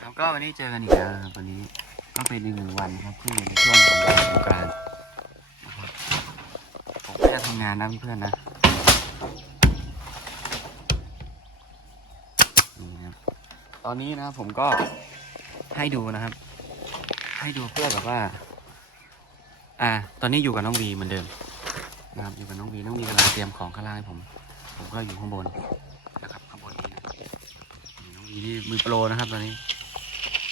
ครับก็วันนี้เจอกันอีกแล้วนะครับวันนี้ก็เป็นอีกหนึ่งวันครับที่ในช่วงของวันสงกรานต์นะครับผมก็จะทำงานนะเพื่อนๆนะนี่นะครับตอนนี้นะครับผมก็ให้ดูนะครับ ให้ดูเพื่อแบบว่า อ่า ตอนนี้อยู่กับน้องวีเหมือนเดิมนะครับอยู่กับน้องวีน้องวีกำลังเตรียมของข้างล่างให้ผม ผมก็อยู่ข้างบนนะครับข้างบนนี้นะน้องวีนี่มือโปรนะครับตอนนี้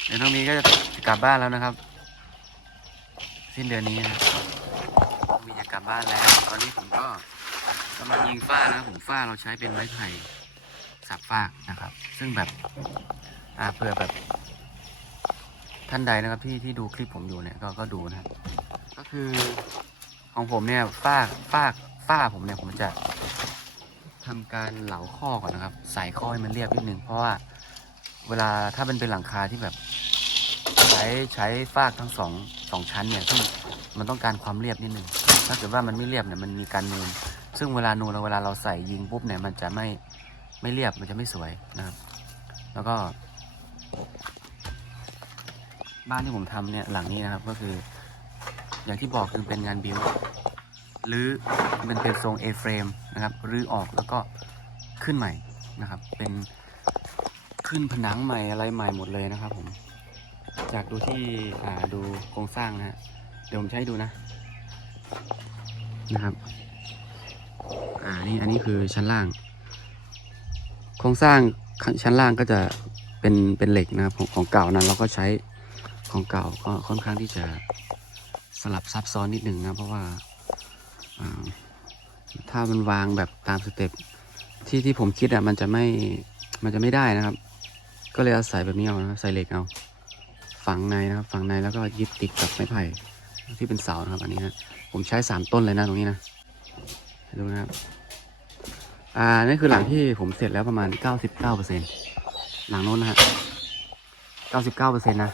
เดี๋ยวน้องมีก็จะกลับบ้านแล้วนะครับ สิ้นเดือนนี้นะน้องมีจะกลับบ้านแล้ว ตอนนี้ผมก็กำลังยิงฝ้านะผมฝ้าเราใช้เป็นไม้ไผ่สับฝ้านะครับ ซึ่งแบบอ่าเผื่อแบบท่านใดนะครับที่ที่ดูคลิปผมอยู่เนี่ยก็ก็ดูนะก็คือของผมเนี่ยฝ้าฝ้าฝ้าผมเนี่ยผมจะ ทำการเหลาข้อก่อนนะครับ ใส่ข้อให้มันเรียบนิดนึงเพราะว่าเวลาถ้าเป็นเป็นหลังคาที่แบบ ใช้ใช้ฟากทั้งสองสองชั้นเนี่ยซึ่งมันต้องการความเรียบนิดนึงถ้าเกิดว่ามันไม่เรียบเนี่ยมันมีการนูน ซึ่งเวลานูนแล้วเวลาเราใส่ยิงปุ๊บเนี่ยมันจะไม่ไม่เรียบมันจะไม่สวยนะครับ แล้วก็ บ้านที่ผมทำเนี่ยหลังนี้นะครับก็คือ อย่างที่บอกคือเป็นงานบิว หรือมันเป็นทรง A-frame นะครับรื้อออกแล้วก็ขึ้นใหม่นะครับ เป็นขึ้นผนังใหม่อะไรใหม่หมดเลยนะครับผมจากดูที่อ่าดูโครงสร้างนะฮะเดี๋ยวผมให้ดูนะนะครับอ่านี่อันนี้คือชั้นล่าง โครงสร้างชั้นล่างก็จะเป็นเป็นเหล็กนะครับของของเก่านั้นเราก็ใช้ของเก่าก็ค่อนข้างที่จะสลับซับซ้อนนิดหนึ่งนะเพราะว่า ถ้ามันวางแบบตามสเต็ปที่ที่ผมคิดอะมันจะไม่มันจะไม่ได้นะครับ ก็เลยเอาใส่แบบนี้เอานะใส่เหล็กเอา ฝังในนะครับ ฝังในแล้วก็ยึดติดกับไม้ไผ่ที่เป็นเสานะครับ อันนี้นะผมใช้สามต้นเลยนะตรงนี้นะดูนะครับอ่านี่คือหลังที่ผมเสร็จแล้วประมาณ99%หลังโน้นนะฮะ99%นะ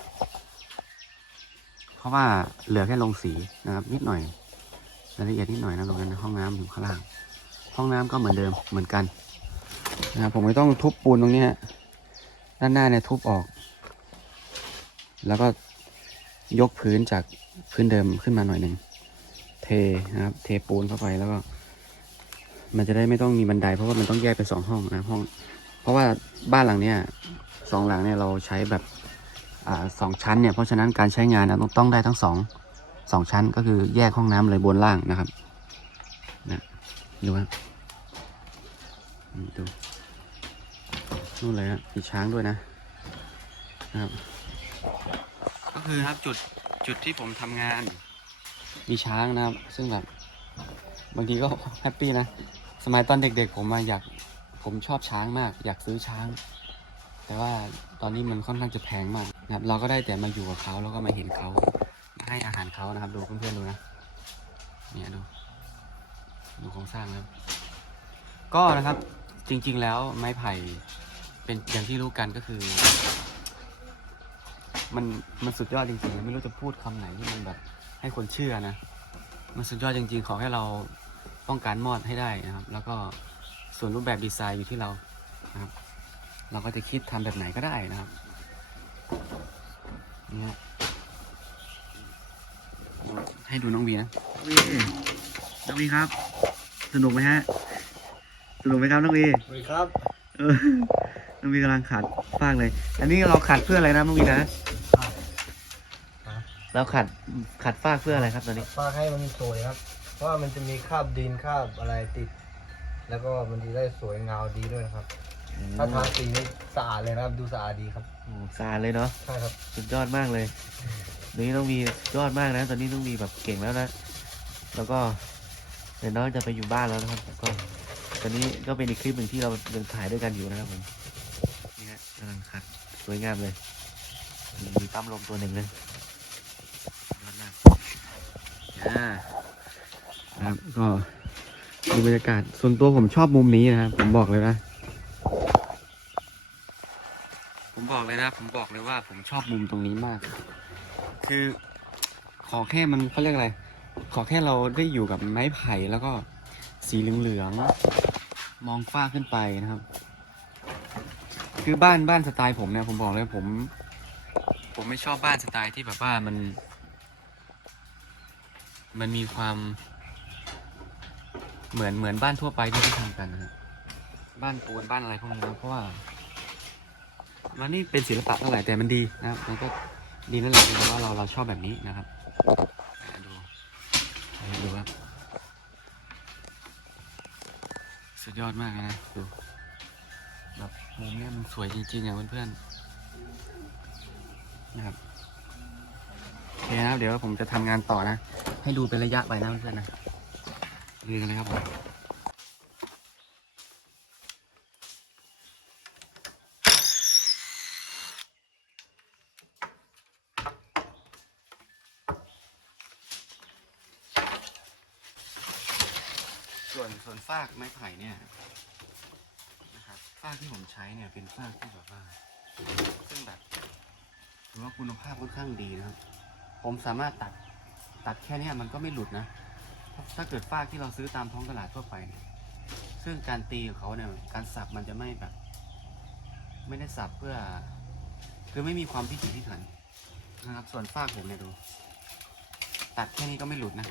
เพราะว่าเหลือแค่ลงสีนะครับ นิดหน่อย รายละเอียดนิดหน่อยนะตรงนั้นนห้องน้ำอยู่ข้างล่าง ห้องน้ำก็เหมือนเดิมเหมือนกันนะผมไม่ต้องทุบปูนตรงนี้ฮะด้านหน้าเนี่ยทุบออก แล้วก็ยกพื้นจากพื้นเดิมขึ้นมาหน่อยหนึ่งเทนะครับ เทปูนเข้าไปแล้วก็ มันจะได้ไม่ต้องมีบันได เพราะว่ามันต้องแยกเป็นสองห้องนะห้อง เพราะว่าบ้านหลังเนี้ยสองหลังเนี่ยเราใช้แบบอสองชั้นเนี่ยเพราะฉะนั้นการใช้งานนะต้องได้ทั้งสอง สองชั้นก็คือแยกห้องน้ำเลยบนล่างนะครับนะดูครับนี่ดูนู่นเลยฮะมีช้างด้วยนะนะครับ ก็คือครับจุดจุดที่ผมทำงาน มีช้างนะครับ ซึ่งแบบบางทีก็แฮปปี้นะ สมัยตอนเด็กๆ ผมมาอยากผมชอบช้างมาก อยากซื้อช้าง แต่ว่าตอนนี้มันค่อนข้างจะแพงมากนะครับ เราก็ได้แต่มาอยู่กับเขาแล้วก็มาเห็นเขามา ให้อาหารเขานะครับ ดูเพื่อนๆดูนะ เนี่ยดู ดูโครงสร้างครับ ก็นะครับจริง ๆ แล้วไม้ไผ่เป็นอย่างที่รู้กันก็คือ มันมันสุดยอดจริงๆ ไม่รู้จะพูดคำไหนที่มันแบบให้คนเชื่อนะ มันสุดยอดจริง ๆ ขอให้เราต้องการมอดให้ได้นะครับ แล้วก็ส่วนรูปแบบดีไซน์อยู่ที่เรานะครับ เราก็จะคิดทำแบบไหนก็ได้นะครับเนี่ฮะ ให้ดูน้องวีนะวีน้องวีครับ สนุกไหมฮะ สนุกไหมครับน้องวีสวัสดีครับเออน้องวีกำลังขัดฟากเลย อันนี้เราขัดเพื่ออะไรนะน้องวีนะเราขัดขัดฟากเพื่ออะไรครับตอนนี้ฟากให้มันสวยครับ เพราะว่ามันจะมีคราบดินคราบอะไรติด แล้วก็มันจะได้สวยเงาดีด้วยครับถ้าทาสีนี่สะอาดเลยนะครับ ดูสะอาดดีครับโอ้สะอาดเลยเนาะใช่ครับสุดยอดมากเลยเดี๋ยว นี้ต้องมียอดมากนะ ตอนนี้ต้องมีแบบเก่งแล้วนะ แล้วก็เดี๋ยวน้องจะไปอยู่บ้านแล้วนะครับก็ตอนนี้ก็เป็นอีกคลิปหนึ่งที่เรายังถ่ายด้วยกันอยู่นะครับผมนี่ฮะกำลังคัดสวยงามเลยมีปั๊มลมตัวหนึ่งเลยยอดมากอ่าครับก็ดูบรรยากาศส่วนตัวผมชอบมุมนี้นะครับผมบอกเลยนะผมบอกเลยนะ ผมบอกเลยว่าผมชอบมุมตรงนี้มาก คือ ขอแค่มันเขาเรียกอะไร ขอแค่เราได้อยู่กับไม้ไผ่แล้วก็สีเหลืองๆมองฟ้าขึ้นไปนะครับ คือบ้านบ้านสไตล์ผมเนี่ยผมบอกเลยผม ผมไม่ชอบบ้านสไตล์ที่แบบว่ามัน มันมีความเหมือนเหมือนบ้านทั่วไปที่ที่ทำกันนะครับบ้านปูนบ้านอะไรพวกนี้นะเพราะว่า มันนี่เป็นศิลปะเท่าไหร่แต่มันดีนะครับมันก็ ดีนั่นแหละแต่ว่าเราเราชอบแบบนี้นะครับดูดูครับสุดยอดมากเลยนะดูแบบมุมเนี้ยมันสวยจริงๆอะเพื่อนๆนะครับโอเคนะเดี๋ยวผมจะทำงานต่อนะ ให้ดูเป็นระยะไปนะเพื่อนๆนะดูกันเลยครับผมส่วนส่วน ฟากไม้ไผ่เนี่ยนะครับฟากที่ผมใช้เนี่ยเป็นฟากที่แบบว่าซึ่งแบบถือว่าคุณภาพค่อนข้างดีนะครับ ผมสามารถตัดตัดแค่นี้มันก็ไม่หลุดนะ ถ้าเกิดฟากที่เราซื้อตามท้องตลาดทั่วไปเนี่ยซึ่งการตีของเขาเนี่ยการสับมันจะไม่แบบ ไม่ได้สับเพื่อ คือไม่มีความพิถีพิถันนะครับ ส่วนฟากผมเนี่ยดู ตัดแค่นี้ก็ไม่หลุดนะ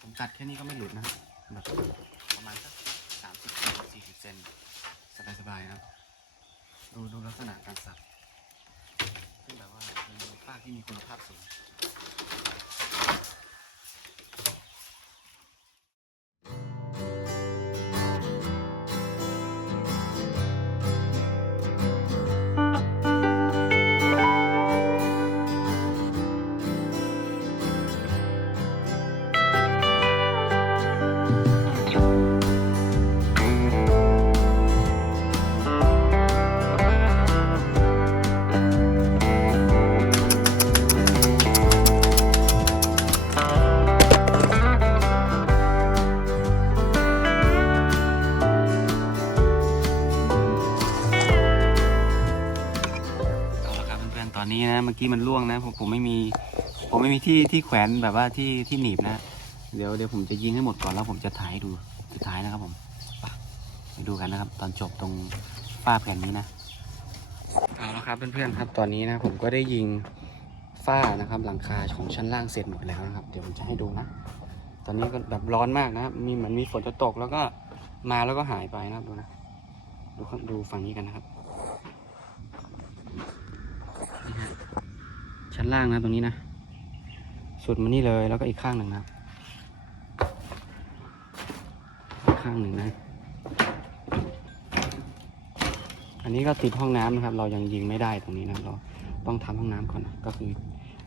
ผมตัดแค่นี้ก็ไม่หลุดนะแบบ ประมาณสักสามสิบสี่สิบเซนสบายๆนะครับ ดูดูลักษณะการสับซึ่งแบบว่าเป็นฟาที่มีคุณภาพสูง อนนี้นะเมื่อกี้มันล่วงนะผมผมไม่มี ผมไม่มีที่ที่แขวนแบบว่าที่ที่หนีบนะ เดี๋ยวเดี๋ยวผมจะยิงให้หมดก่อนแล้วผมจะถ่ายดูสุดท้ายนะครับผมไปดูกันนะครับ ตอนจบตรงฝ้าแผ่นนี้นะเอาละครับเพื่อนๆครับตอนนี้นะผมก็ได้ยิงฝ้านะครับหลังคาของชั้นล่างเสร็จหมดแล้วนะครับ เดี๋ยวผมจะให้ดูนะ ตอนนี้ก็แบบร้อนมากนะมีเหมือนมีฝนจะตกแล้วก็มาแล้วก็หายไปนะครับดูนะดูดูฝั่งนี้กันนะครับ นี่ฮะ ชั้นล่างนะตรงนี้นะ สุดมานี่เลยแล้วก็อีกข้างหนึ่งนะครับอีกข้างหนึ่งนะ อันนี้ก็ติดห้องน้ำนะครับ เรายังยิงไม่ได้ตรงนี้นะเราต้องทำห้องน้ำก่อนนะก็คือ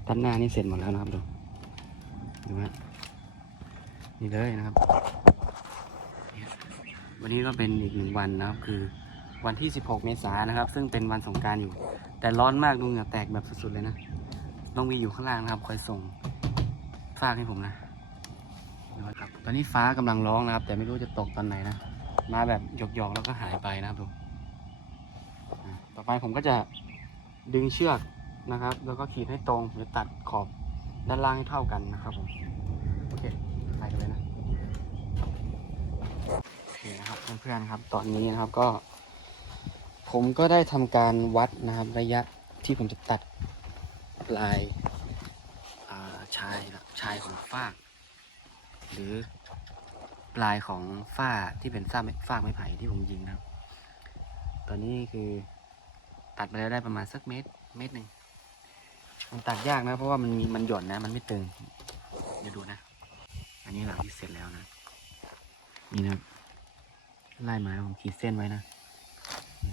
ด้านหน้านี่เสร็จหมดแล้วนะครับดูดูฮะนี่เลยนะครับ วันนี้ก็เป็นอีกหนึ่งวันนะครับ คือวันที่ 16 เมษายนนะครับ ซึ่งเป็นวันสงการอยู่ แต่ร้อนมากดูเหงื่อแตกแบบสุดๆเลยนะ ต้องมีอยู่ข้างล่างนะครับ คอยส่งฟากให้ผมนะครับ ตอนนี้ฟ้ากำลังร้องนะครับ แต่ไม่รู้จะตกตอนไหนนะ มาแบบหยอกๆแล้วก็หายไปนะครับดูต่อไปผมก็จะดึงเชือกนะครับ แล้วก็ขีดให้ตรงหรือตัดขอบด้านล่างให้เท่ากันนะครับผมโอเคไปกันเลยนะโอเคนะครับเพื่อนๆครับ ตอนนี้นะครับก็ ผมก็ได้ทำการวัดนะครับ ระยะที่ผมจะตัด ลายาชายชายของฟาก หรือปลายของฝ้าที่เป็นฝ้าไม้ฟากไม้ไผ่ที่ผมยิงนะครับ ตอนนี้คือตัดไปแล้วได้ประมาณสักเมตรเมตรหนึ่งมันตัดยากนะ เพราะว่ามันมีมันหย่อนนะ มันไม่ตึงเดี๋ยวดูนะ อันนี้หลังที่เสร็จแล้วนะ นี่นะไล่มาผมขีดเส้นไว้นะ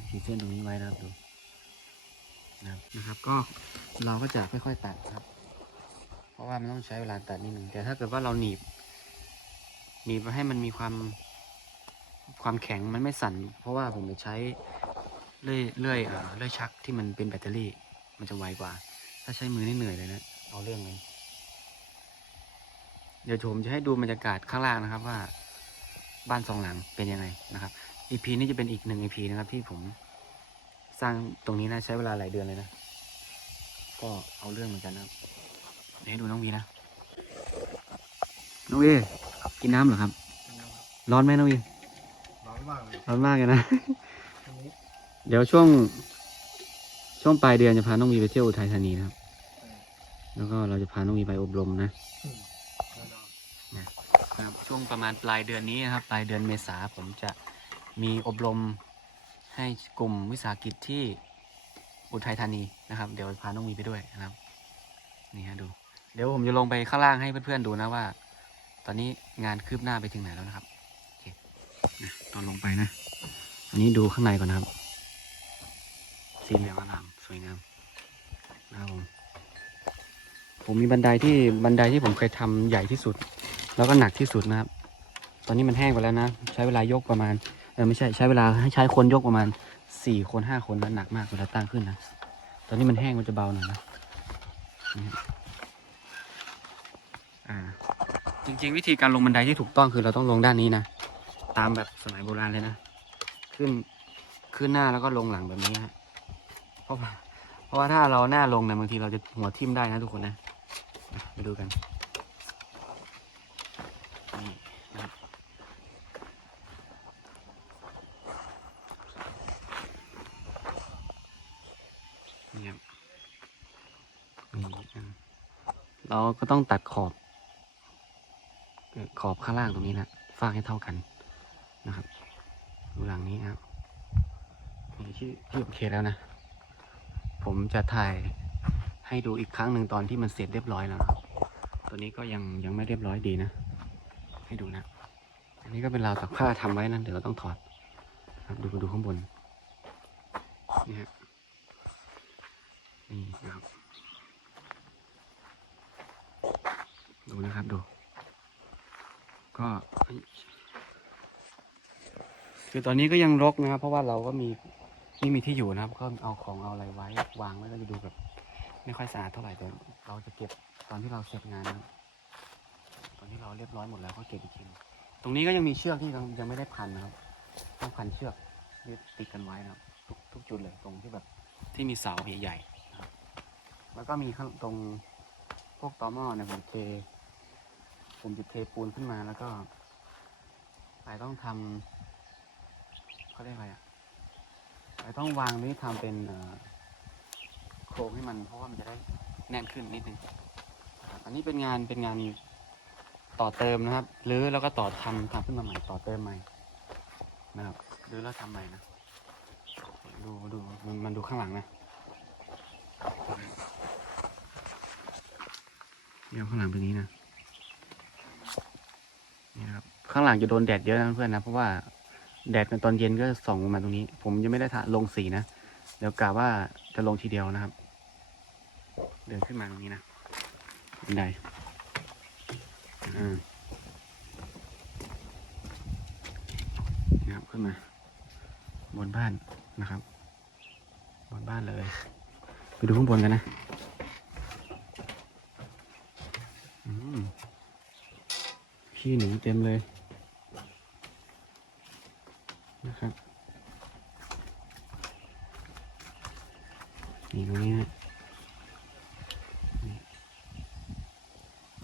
ขีดเส้นตรงนี้ไว้นะครับดู นะครับ ก็เราก็จะค่อยๆตัดครับ เพราะว่ามันต้องใช้เวลาตัดนิดหนึ่งแต่ถ้าเกิดว่าเราหนีบ หนีบให้มันมีความความแข็งมันไม่สั่น เพราะว่าผมจะใช้เลื่อยเลื่อยเอ่อเลื่อยชักที่มันเป็นแบตเตอรี่ มันจะไวกว่า ถ้าใช้มือนี่เหนื่อยเลยนะเอาเรื่องเลยเดี๋ยวผมจะให้ดูบรรยากาศข้างล่างนะครับว่า บ้านสองหลังเป็นยังไงนะครับ EP นี้จะเป็นอีกหนึ่ง EP นะครับที่ผม สร้างตรงนี้นะใช้เวลาหลายเดือนเลยนะ ก็เอาเรื่องเหมือนกันนะครับเดี๋ยวให้ดูน้องวีนะ น้องวีกินน้ำเหรอครับ ร้อนไหมน้องวีร้อนมากเลยร้อนมากเลยนะอันนี้เดี๋ยวช่วง ช่วงปลายเดือนจะพาน้องวีไปเที่ยวอุทัยธานีนะครับ แล้วก็เราจะพาน้องวีไปอบรมนะแน่นอนนะครับช่วงประมาณปลายเดือนนี้นะครับ ปลายเดือนเมษาผมจะมีอบรม ให้กลุ่มวิสาหกิจที่อุทัยธานีนะครับ เดี๋ยวพาน้องวีไปด้วยนะครับ นี่ฮะดู เดี๋ยวผมจะลงไปข้างล่างให้เพื่อนๆดูนะว่า ตอนนี้งานคืบหน้าไปถึงไหนแล้วนะครับโอเคนะตอนลงไปนะ อันนี้ดูข้างในก่อนนะครับ สีเหลืองอลามสวยงามนะครับผมผมมีบันไดที่บันไดที่ผมเคยทำใหญ่ที่สุด แล้วก็หนักที่สุดนะครับ ตอนนี้มันแห้งไปแล้วนะ ใช้เวลายกประมาณ เออไม่ใช่ใช้เวลาให้ใช้คนยกประมาณสี่คนห้าคนนะหนักมากเวลาตั้งขึ้นนะ ตอนนี้มันแห้งมันจะเบาหน่อยนะอ่า จริง ๆ วิธีการลงบันไดที่ถูกต้องคือเราต้องลงด้านนี้นะ ตามแบบสมัยโบราณเลยนะ ขึ้นขึ้นหน้าแล้วก็ลงหลังแบบนี้ฮะเพราะว่าเพราะว่าถ้าเราหน้าลงเนี่ยบางทีเราจะหัวทิ่มได้นะทุกคนนะอะไปดูกันนี่นะครับนี่ครับนี่อะ เราก็ต้องตัดขอบ ขอบข้างล่างตรงนี้นะฟากให้เท่ากันนะครับดูหลังนี้ครับนี่ที่ที่โอเคแล้วนะ ผมจะถ่ายให้ดูอีกครั้งหนึ่งตอนที่มันเสร็จเรียบร้อยแล้วนะครับ ตัวนี้ก็ยังยังไม่เรียบร้อยดีนะ ให้ดูนะ อันนี้ก็เป็นราวตักผ้าทำไว้นะเดี๋ยวเราต้องถอดครับดูดูข้างบน นี่ฮะนี่นะครับ ดูนะครับดู ก็คือตอนนี้ก็ยังรกนะครับ เพราะว่าเราก็มีไม่มีที่อยู่นะครับ ก็เอาของเอาอะไรไว้ วางไว้ก็จะดูแบบไม่ค่อยสะอาดเท่าไหร่แต่เราจะเก็บตอนที่เราเสร็จงานนะตอนที่เราเรียบร้อยหมดแล้วก็เก็บอีกทีตรงนี้ก็ยังมีเชือกที่ยังยังไม่ได้พันนะครับ ต้องพันเชือกยึดติดกันไว้นะครับ ทุกทุกจุดเลยตรงที่แบบที่มีเสาใหญ่ๆแล้วก็มีตรงพวกตอหม้อเนี่ยผมเท ผมจะเทปูนขึ้นมาแล้วก็ไปต้องทำเขาเรียกอะไรอะไปต้องวางนี้ทำเป็นโครงให้มันเพราะว่ามันจะได้แน่นขึ้นนิดนึงอันนี้เป็นงานเป็นงานต่อเติมนะครับหรือแล้วก็ต่อทำทำขึ้นมาใหม่ต่อเติมใหม่นะครับหรือแล้วทำใหม่นะดูดูมันมันดูข้างหลังนะเนี่ยข้างหลังเป็นนี้นะนี่นะครับ ข้างหลังจะโดนแดดเยอะนะเพื่อนนะ เพราะว่าแดดในตอนเย็นก็ส่องมาตรงนี้ ผมยังไม่ได้ทาลงสีนะ เดี๋ยวกะว่าจะลงทีเดียวนะครับ เดินขึ้นมาตรงนี้นะบันไดอ่านี่ครับขึ้นมา บนบ้านนะครับ บนบ้านเลย ไปดูข้างบนกันนะอืมขี้หนูเต็มเลย นะครับ นี่ตรงนี้นะ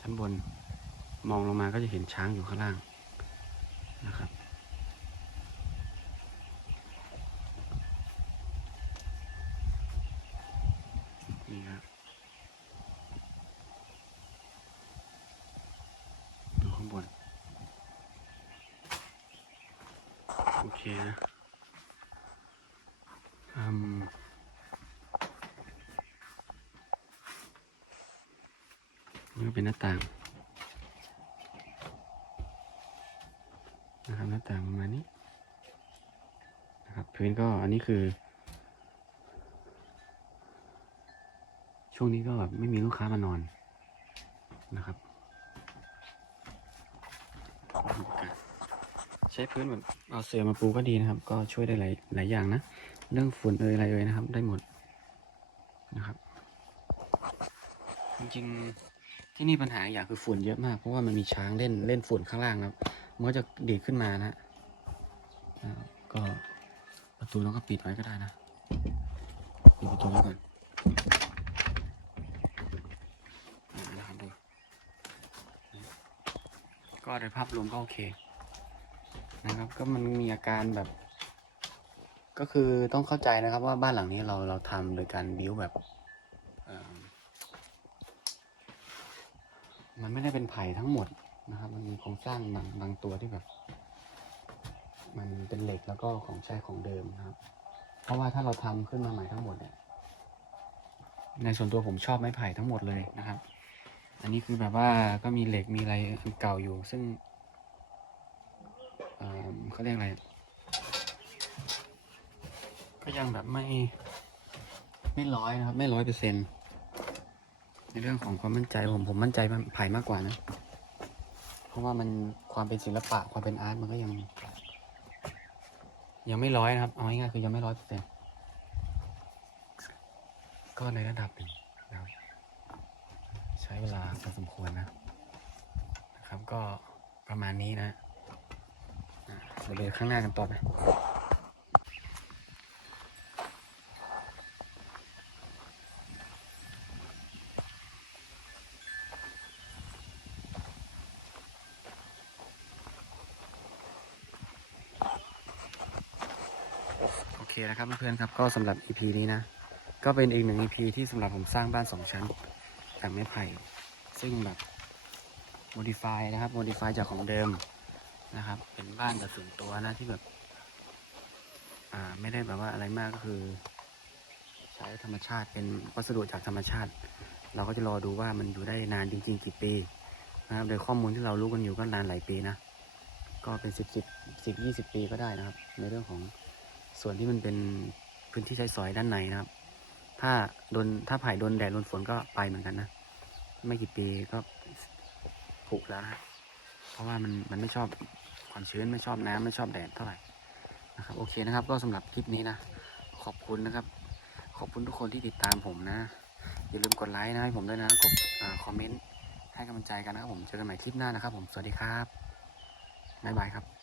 ชั้นบนมองลงมาก็จะ เห็นช้างอยู่ข้างล่างนะครับ นี่ครับดูข้างบน โอเคนะอืมนี่เป็นหน้าต่างนะครับหน้า ต่างประมาณนี้นะครับพื้นก็อันนี้คือ ช่วงนี้ก็แบบไม่มีลูกค้ามานอนนะครับ ใช้พื้นแบบเอาเสื่อมาปูก็ดีนะครับ ก็ช่วยได้หลายหลายอย่างนะ เรื่องฝุ่นเอ่ยอะไรเอ่ยนะครับ ได้หมดนะครับ จริงๆที่นี่ปัญหาอย่างคือฝุ่นเยอะมาก เพราะว่ามันมีช้างเล่นเล่นฝุ่นข้างล่างนะครับ มันก็จะดีดขึ้นมานะก็ประตูเราก็ปิดไว้ก็ได้นะปิดประตูไว้ก่อนนะครับดูก็โดยภาพรวมก็โอเค นะครับ ก็มันมีอาการแบบ ก็คือต้องเข้าใจนะครับว่าบ้านหลังนี้เราเราทำโดยการบิ้วแบบมันไม่ได้เป็นไผ่ทั้งหมด นะครับ มันมีโครงสร้างบางบางตัวที่แบบ มันเป็นเหล็กแล้วก็ของใช้ของเดิมนะครับ เพราะว่าถ้าเราทำขึ้นมาใหม่ทั้งหมดเนี่ยในส่วนตัวผมชอบไม้ไผ่ทั้งหมดเลยนะครับ อันนี้คือแบบว่าก็มีเหล็กมีอะไรเก่าอยู่ ซึ่งเอ่อเขาเรียกอะไร ก็ยังแบบไม่ ไม่ร้อยนะครับ ไม่ร้อยเปอร์เซ็นในเรื่องของความมั่นใจผมผมมั่นใจมันไผ่มากกว่านะ เพราะว่ามันความเป็นศิลปะความเป็นอาร์ตมันก็ยัง ยังไม่ร้อยนะครับ เอาง่ายๆคือยังไม่ร้อยเปอร์เซ็นก็ในระดับหนึ่งนะครับใช้เวลาพอสมควรนะนะครับ ก็ประมาณนี้นะเดี๋ยวข้างหน้ากันต่อไป เคนะครับเพื่อนๆครับก็สำหรับ EP นี้นะ ก็เป็นอีกหนึ่ง EP ที่สำหรับผมสร้างบ้านสองชั้นจากไม้ไผ่ซึ่งแบบ modify นะครับ modify จากของเดิมนะครับ เป็นบ้านแบบส่วนตัวนะที่แบบ อ่าไม่ได้แบบว่าอะไรมากก็คือ ใช้ธรรมชาติเป็นวัสดุจากธรรมชาติ เราก็จะรอดูว่ามันอยู่ได้นานจริง ๆ กี่ปีนะครับโดยข้อมูลที่เรารู้กันอยู่ก็นานหลายปีนะก็เป็นสิบสิบสิบยี่สิบปีก็ได้นะครับ ในเรื่องของ ส่วนที่มันเป็นพื้นที่ใช้สอยด้านในนะครับ ถ้าโดนถ้าไผ่โดนแดดโดนฝนก็ไปเหมือนกันนะ ไม่กี่ปีก็ผุแล้วนะเพราะว่ามันมันไม่ชอบความชื้นไม่ชอบน้ำไม่ชอบแดดเท่าไหร่นะครับ โอเคนะครับ ก็สำหรับคลิปนี้นะ ขอบคุณนะครับ ขอบคุณทุกคนที่ติดตามผมนะ อย่าลืมกดไลค์นะให้ผมด้วยนะกดคอมเมนต์ให้กำลังใจกันนะครับผมเจอกันใหม่คลิปหน้านะครับ ผมสวัสดีครับบ๊ายบายครับ